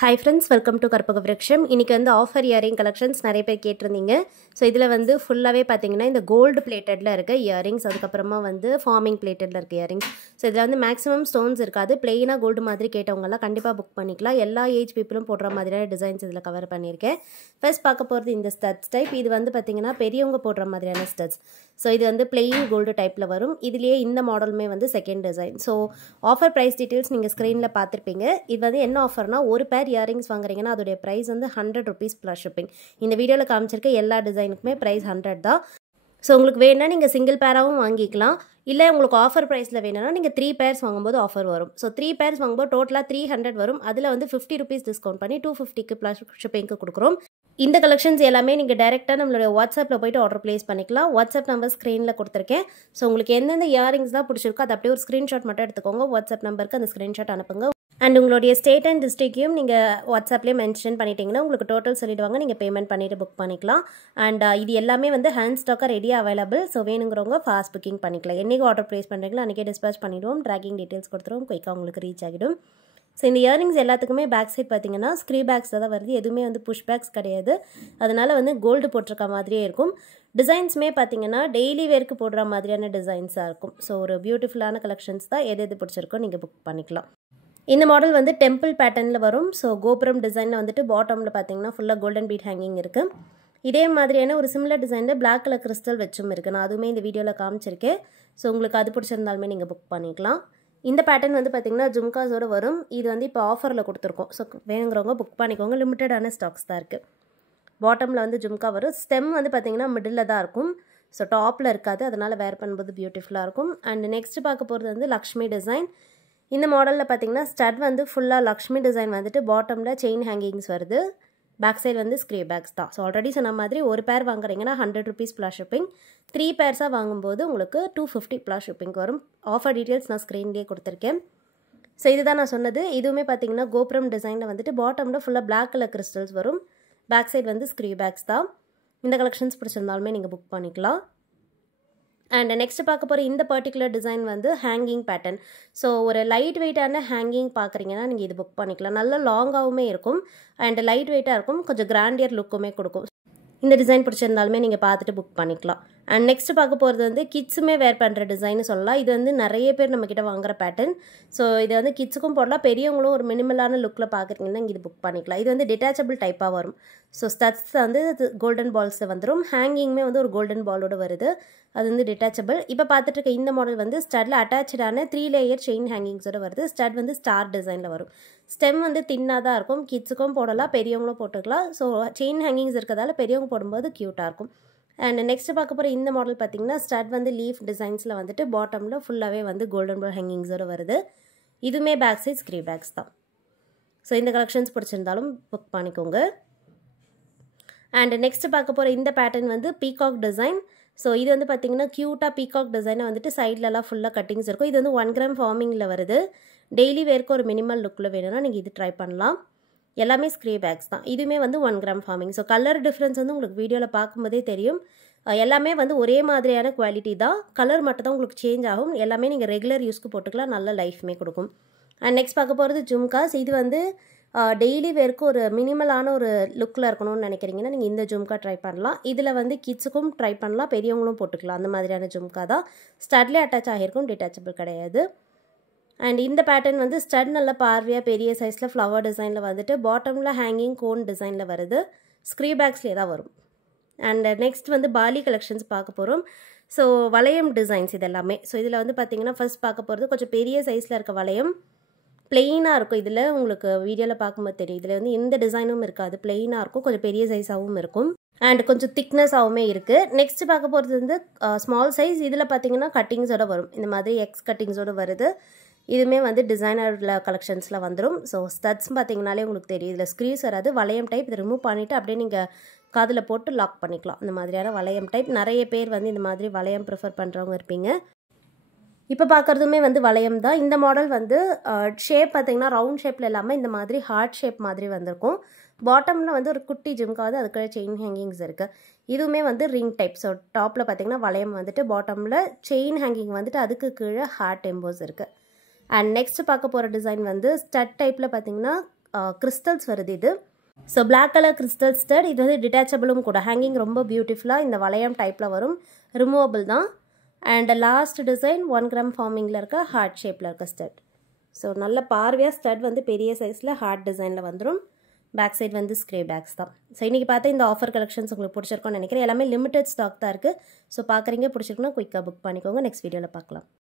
Hi friends, welcome to Karpaga Vriksham. இன்னைக்கு வந்து offer earring collections நிறைய பேர் கேட்டிருந்தீங்க. ஸோ இதில் வந்து ஃபுல்லாகவே பார்த்தீங்கன்னா இந்த கோல்டு பிளேட்டடில் இருக்க இயரிங்ஸ், அதுக்கப்புறமா வந்து ஃபார்மிங் பிளேட்டடில் இருக்க இயரிங்ஸ். ஸோ இதில் வந்து மேக்ஸிமம் ஸ்டோன்ஸ் இருக்காது. பிளெயினாக கோல்டு மாதிரி கேட்டவங்கலாம் கண்டிப்பாக புக் பண்ணிக்கலாம். எல்லா ஏஜ் பீப்புளும் போடுற மாதிரியான டிசைன்ஸ் இதில் கவர் பண்ணியிருக்கேன். ஃபர்ஸ்ட் பார்க்க போகிறது இந்த ஸ்டட்ஸ் டைப். இது வந்து பார்த்தீங்கன்னா பெரியவங்க போடுற மாதிரியான ஸ்டட்ஸ். ஸோ இது வந்து பிளெயின் கோல்டு டைப்பில் வரும். இதுலேயே இந்த மாடலுமே வந்து second design. So offer price details நீங்கள் ஸ்க்ரீனில் பார்த்துருப்பீங்க. இது வந்து என்ன ஆஃபர்னா, ஒரு பேர் இயரிங்ஸ் வாங்குறீங்கன்னா அதோடைய ப்ரைஸ் வந்து 100 rupees ப்ளஸ் ஷிப்பிங். இந்த வீடியோவில் காமிச்சிருக்க எல்லா டிசைனுக்குமே ப்ரைஸ் 100 தான். ஸோ உங்களுக்கு வேணுன்னா நீங்கள் சிங்கிள் பேராகவும் வாங்கிக்கலாம். இல்லை உங்களுக்கு ஆஃபர் ப்ரைஸில் வேணும்னா நீங்கள் 3 pairs வாங்கும்போது ஆஃபர் வரும். ஸோ 3 pairs வாங்கும்போது டோட்டலாக 300 வரும். அதில் வந்து 50 rupees டிஸ்கவுண்ட் பண்ணி 250க்கு ப்ளஸ் ஷிப்பிங்க்கு கொடுக்குறோம். இந்த கலெக்ஷன்ஸ் எல்லாமே நீங்கள் டைரெக்டாக நம்மளுடைய வாட்ஸ்அப்பில் போய்ட்டு ஆர்டர் ப்ளேஸ் பண்ணிக்கலாம். வாட்ஸ்அப் நம்பர் ஸ்க்ரீனில் கொடுத்துருக்கேன். ஸோ உங்களுக்கு எந்தெந்த இயரிங்ஸ் தான் பிடிச்சிருக்கோ அதை அப்படியே ஒரு ஸ்க்ரீன்ஷாட் மட்டும் எடுத்துக்கோங்க. வாட்ஸ்அப் நம்பருக்கு அந்த ஸ்க்ரீன்ஷாட் அனுப்புங்க. அண்ட் உங்களுடைய ஸ்டேட் அண்ட் டிஸ்ட்ரிக்டையும் நீங்கள் வாட்ஸ்அப்லேயே மென்ஷன் பண்ணிட்டீங்கன்னா உங்களுக்கு டோட்டல் சொல்லிடுவாங்க. நீங்கள் பேமெண்ட் பண்ணிவிட்டு புக் பண்ணிக்கலாம். அண்ட் இது எல்லாமே வந்து ஹேண்ட் ஸ்டாக்காக ரெடியாக அவைலபிள். ஸோ வேணுங்கிறவங்க ஃபாஸ்ட் புக்கிங் பண்ணிக்கலாம். என்றைக்கு ஆர்டர் ப்ளேஸ் பண்ணுறீங்களோ அன்றைக்கே டிஸ்பேச் பண்ணிவிடுவோம். ட்ராக்கிங் டீட்டெயில்ஸ் கொடுத்துருவோம். குயிக்காக உங்களுக்கு ரீச் ஆகிடும். ஸோ இந்த இயரிங்ஸ் எல்லாத்துக்குமே பேக் சைட் பார்த்தீங்கன்னா ஸ்க்ரீ பேக்ஸில் தான் வருது. எதுவுமே வந்து புஷ் பேக்ஸ் கிடையாது. அதனால் வந்து கோல்டு போட்டிருக்க மாதிரியே இருக்கும். டிசைன்ஸுமே பார்த்தீங்கன்னா டெய்லி வேர்க்கு போடுற மாதிரியான டிசைன்ஸாக இருக்கும். ஸோ ஒரு பியூட்டிஃபுல்லான கலெக்ஷன்ஸ் தான். எது பிடிச்சிருக்கோ நீங்கள் புக் பண்ணிக்கலாம். இந்த மாடல் வந்து டெம்பிள் பேட்டர்னில் வரும். ஸோ கோபுரம் டிசைனில் வந்துட்டு பாட்டமில் பார்த்தீங்கன்னா ஃபுல்லாக கோல்டன் பீட் ஹேங்கிங் இருக்குது. இதே மாதிரியான ஒரு சிமிலர் டிசைனில் பிளாக் கலர் கிறிஸ்டல் வச்சும் இருக்குது. நான் அதுவுமே இந்த வீடியோவில் காமிச்சிருக்கேன். ஸோ உங்களுக்கு அது பிடிச்சிருந்தாலுமே நீங்கள் புக் பண்ணிக்கலாம். இந்த பேட்டர்ன் வந்து பார்த்தீங்கன்னா ஜும்காஸோடு வரும். இது வந்து இப்போ ஆஃபரில் கொடுத்துருக்கோம். ஸோ வேணுங்கிறவங்க புக் பண்ணிக்கோங்க. லிமிட்டடான ஸ்டாக்ஸ் தான் இருக்குது. பாட்டமில் வந்து ஜும்கா வரும். ஸ்டெம் வந்து பார்த்தீங்கன்னா மிடில் தான் இருக்கும். ஸோ டாப்பில் இருக்காது. அதனால் வேர் பண்ணும்போது பியூட்டிஃபுல்லாக இருக்கும். அண்ட் நெக்ஸ்ட் பார்க்க போகிறது வந்து லக்ஷ்மி டிசைன். இந்த மாடலில் பார்த்தீங்கன்னா ஸ்டட் வந்து ஃபுல்லாக லக்ஷ்மி டிசைன் வந்துட்டு பாட்டமில் செயின் ஹேங்கிங்ஸ் வருது. பேக் சைடு வந்து ஸ்க்ரீ பேக்ஸ் தான். ஸோ ஆல்ரெடி சொன்ன மாதிரி ஒரு பேர் வாங்குறீங்கன்னா 100 rupees ப்ளஸ் ஷிப்பிங். 3 pairs வாங்கும்போது உங்களுக்கு 250 ப்ளஸ் ஷிப்பிங் வரும். ஆஃபர் டீட்டெயில்ஸ் நான் ஸ்க்ரீன்லேயே கொடுத்துருக்கேன். ஸோ இதுதான் நான் சொன்னது. இதுவுமே பார்த்தீங்கன்னா கோபுரம் டிசைனில் வந்துட்டு பாட்டமில் ஃபுல்லாக பிளாக் கலர் கிறிஸ்டல்ஸ் வரும். பேக் சைடு வந்து ஸ்க்ரீ பேக்ஸ் தான். இந்த கலெக்ஷன்ஸ் பிடிச்சிருந்தாலுமே நீங்கள் புக் பண்ணிக்கலாம். அண்ட் நெக்ஸ்ட் பார்க்க போகிற இந்த பர்டிகுலர் டிசைன் வந்து ஹேங்கிங் பேட்டர்ன். ஸோ ஒரு லைட் வெயிட்டான ஹேங்கிங் பார்க்குறீங்கன்னா நீங்கள் இது புக் பண்ணிக்கலாம். நல்ல லாங்காகவுமே இருக்கும். அண்ட் லைட் வெயிட்டாக இருக்கும். கொஞ்சம் கிராண்டியர் லுக்குமே கொடுக்கும். இந்த டிசைன் பிடிச்சிருந்தாலுமே நீங்கள் பார்த்துட்டு புக் பண்ணிக்கலாம். அண்ட் நெக்ஸ்ட் பார்க்க போகிறது வந்து கிட்ஸுமே வேர் பண்ணுற டிசைன்னு சொல்லலாம். இது வந்து நிறைய பேர் நம்மக்கிட்ட வாங்குற பேட்டர்ன். ஸோ இது வந்து கிட்ஸுக்கும் போடலாம். பெரியவங்களும் ஒரு மினிமலான லுக்கில் பார்க்குறீங்கன்னா இது புக் பண்ணிக்கலாம். இது வந்து டிட்டாச்சபிள் டைப்பாக வரும். ஸோ ஸ்டட்ஸ் வந்து கோல்டன் பால்ஸ் வந்துடும். ஹேங்கிங்குமே வந்து ஒரு கோல்டன் பாலோடு வருது. அது வந்து டிட்டாச்சபிள். இப்போ பார்த்துட்டு இருக்க இந்த மாடல் வந்து ஸ்டட்டில் அட்டாச்சான 3 layer செயின் ஹேங்கிங்ஸோடு வருது. ஸ்டட் வந்து ஸ்டார் டிசைனில் வரும். ஸ்டெம் வந்து தின்னாக தான் இருக்கும். கிட்ஸுக்கும் போடலாம், பெரியவங்களும் போட்டுக்கலாம். ஸோ செயின் ஹேங்கிங்ஸ் இருக்கிறதால பெரியவங்க போடும்போது க்யூட்டாக இருக்கும். அண்ட் நெக்ஸ்ட் பார்க்க போகிற இந்த மாடல் பார்த்தீங்கன்னா ஸ்டட் வந்து லீஃப் டிசைன்ஸில் வந்துட்டு பாட்டமில் ஃபுல்லாகவே வந்து கோல்டன் பால் ஹேங்கிங்ஸோடு வருது. இதுவுமே பேக் சைட் ஸ்க்ரீ பேக்ஸ் தான். ஸோ இந்த கலெக்ஷன்ஸ் பிடிச்சிருந்தாலும் புக் பண்ணிக்கோங்க. அண்ட் நெக்ஸ்ட் பார்க்க போகிற இந்த பேட்டர்ன் வந்து பீகாக் டிசைன். ஸோ இது வந்து பார்த்தீங்கன்னா க்யூட்டாக பீகாக் டிசைனை வந்துட்டு சைட்லலாம் ஃபுல்லாக கட்டிங்ஸ் இருக்கும். இது வந்து 1 gram ஃபார்மிங்கில் வருது. டெய்லி வேர்க்கு ஒரு மினிமல் லுக்கில் வேணும்னா நீங்கள் இது ட்ரை பண்ணலாம். எல்லாமே ஸ்க்ரீ பேக்ஸ் தான். இதுவுமே வந்து 1 gram forming. So colour difference வந்து உங்களுக்கு வீடியோவில் பார்க்கும்போதே தெரியும். எல்லாமே வந்து ஒரே மாதிரியான குவாலிட்டி தான். கலர் மட்டும் தான் உங்களுக்கு சேஞ்ச் ஆகும். எல்லாமே நீங்கள் ரெகுலர் யூஸ்க்கு போட்டுக்கலாம். நல்ல லைஃப்மே கொடுக்கும். அண்ட் நெக்ஸ்ட் பார்க்க போகிறது ஜும்காஸ். இது வந்து டெய்லி வேர்க்கு ஒரு மினிமலான ஒரு லுக்கில் இருக்கணும்னு நினைக்கிறீங்கன்னா நீங்கள் இந்த ஜும்கா ட்ரை பண்ணலாம். இதில் வந்து கிட்ஸுக்கும் ட்ரை பண்ணலாம், பெரியவங்களும் போட்டுக்கலாம். அந்த மாதிரியான ஜும்கா தான். ஸ்டட்லேயே அட்டாச் ஆகிருக்கும், டிட்டாச்சபிள் கிடையாது. அண்ட் இந்த பேட்டர்ன் வந்து ஸ்டட் நல்ல பார்வையாக பெரிய சைஸில் ஃப்ளவர் டிசைனில் வந்துட்டு பாட்டமில் ஹேங்கிங் கோன் டிசைனில் வருது. ஸ்க்ரீ பேக்ஸ்லேயே தான் வரும். அண்ட் நெக்ஸ்ட் வந்து பாலி கலெக்ஷன்ஸ் பார்க்க போகிறோம். ஸோ வளையம் டிசைன்ஸ் இது எல்லாமே. ஸோ இதில் வந்து பார்த்தீங்கன்னா ஃபர்ஸ்ட் பார்க்க போகிறது கொஞ்சம் பெரிய சைஸில் இருக்க வளையம். பிளெயினாக இருக்கும். இதில் உங்களுக்கு வீடியோவில் பார்க்கும்போது தெரியும். இதில் வந்து எந்த டிசைனும் இருக்காது. பிளெயினாக இருக்கும். கொஞ்சம் பெரிய சைஸாகவும் இருக்கும். அண்ட் கொஞ்சம் திக்னஸாகவுமே இருக்குது. நெக்ஸ்ட் பார்க்க போகிறது வந்து ஸ்மால் சைஸ். இதில் பார்த்தீங்கன்னா கட்டிங்ஸோடு வரும். இந்த மாதிரி எக்ஸ் கட்டிங்ஸோடு வருது. இதுவுமே வந்து டிசைனரில் கலெக்ஷன்ஸில் வந்துடும். ஸோ ஸ்டட்ஸ் பார்த்தீங்கனாலே உங்களுக்கு தெரியும். இதில் ஸ்க்ரீஸ் வராது. வளையம் டைப். இதை ரிமூவ் பண்ணிவிட்டு அப்படியே நீங்கள் காதில் போட்டு லாக் பண்ணிக்கலாம். இந்த மாதிரியான வளையம் டைப். நிறைய பேர் வந்து இந்த மாதிரி வளையம் ப்ரிஃபர் பண்ணுறவங்க இருப்பீங்க. இப்போ பார்க்குறதுமே வந்து வளையம் தான். இந்த மாடல் வந்து ஷேப் பார்த்தீங்கன்னா ரவுண்ட் ஷேப்பில் இல்லாமல் இந்த மாதிரி ஹார்ட் ஷேப் மாதிரி வந்திருக்கும். பாட்டமில் வந்து ஒரு குட்டி ஜிம்காவது அதுக்கு செயின் ஹேங்கிங்ஸ் இருக்குது. இதுவுமே வந்து ரிங் டைப். ஸோ டாப்பில் பார்த்தீங்கன்னா வளையம் வந்துட்டு பாட்டமில் செயின் ஹேங்கிங் வந்துட்டு அதுக்கு கீழே ஹார்ட் எம்போஸ் இருக்குது. அண்ட் நெக்ஸ்ட் பார்க்க போகிற டிசைன் வந்து ஸ்டட் டைப்பில் பார்த்தீங்கன்னா கிறிஸ்டல்ஸ் வருது இது. So black colour crystal stud. இது வந்து டிட்டாச்சபிளும் கூட. ஹேங்கிங் ரொம்ப பியூட்டிஃபுல்லாக இந்த வளையம் டைப்பில் வரும். ரிமூவபிள் தான். அண்ட் லாஸ்ட் டிசைன் 1 கிராம் ஃபார்மிங்கில் இருக்க ஹார்ட் ஷேப்பில் இருக்க ஸ்டட். ஸோ நல்ல பார்வையாக ஸ்டட் வந்து பெரிய சைஸில் ஹார்ட் டிசைனில் வந்துடும். பேக் சைட் வந்து ஸ்க்ரே பேக்ஸ் தான். ஸோ இன்றைக்கி பார்த்தா இந்த ஆஃபர் கலெக்ஷன்ஸ் உங்களுக்கு பிடிச்சிருக்கோன்னு நினைக்கிறேன். எல்லாமே லிமிடெட் ஸ்டாக் தான் இருக்குது. ஸோ பார்க்குறீங்க, பிடிச்சிருக்குன்னா குயிக்காக புக் பண்ணிக்கோங்க. நெக்ஸ்ட் வீடியோவில் பார்க்கலாம்.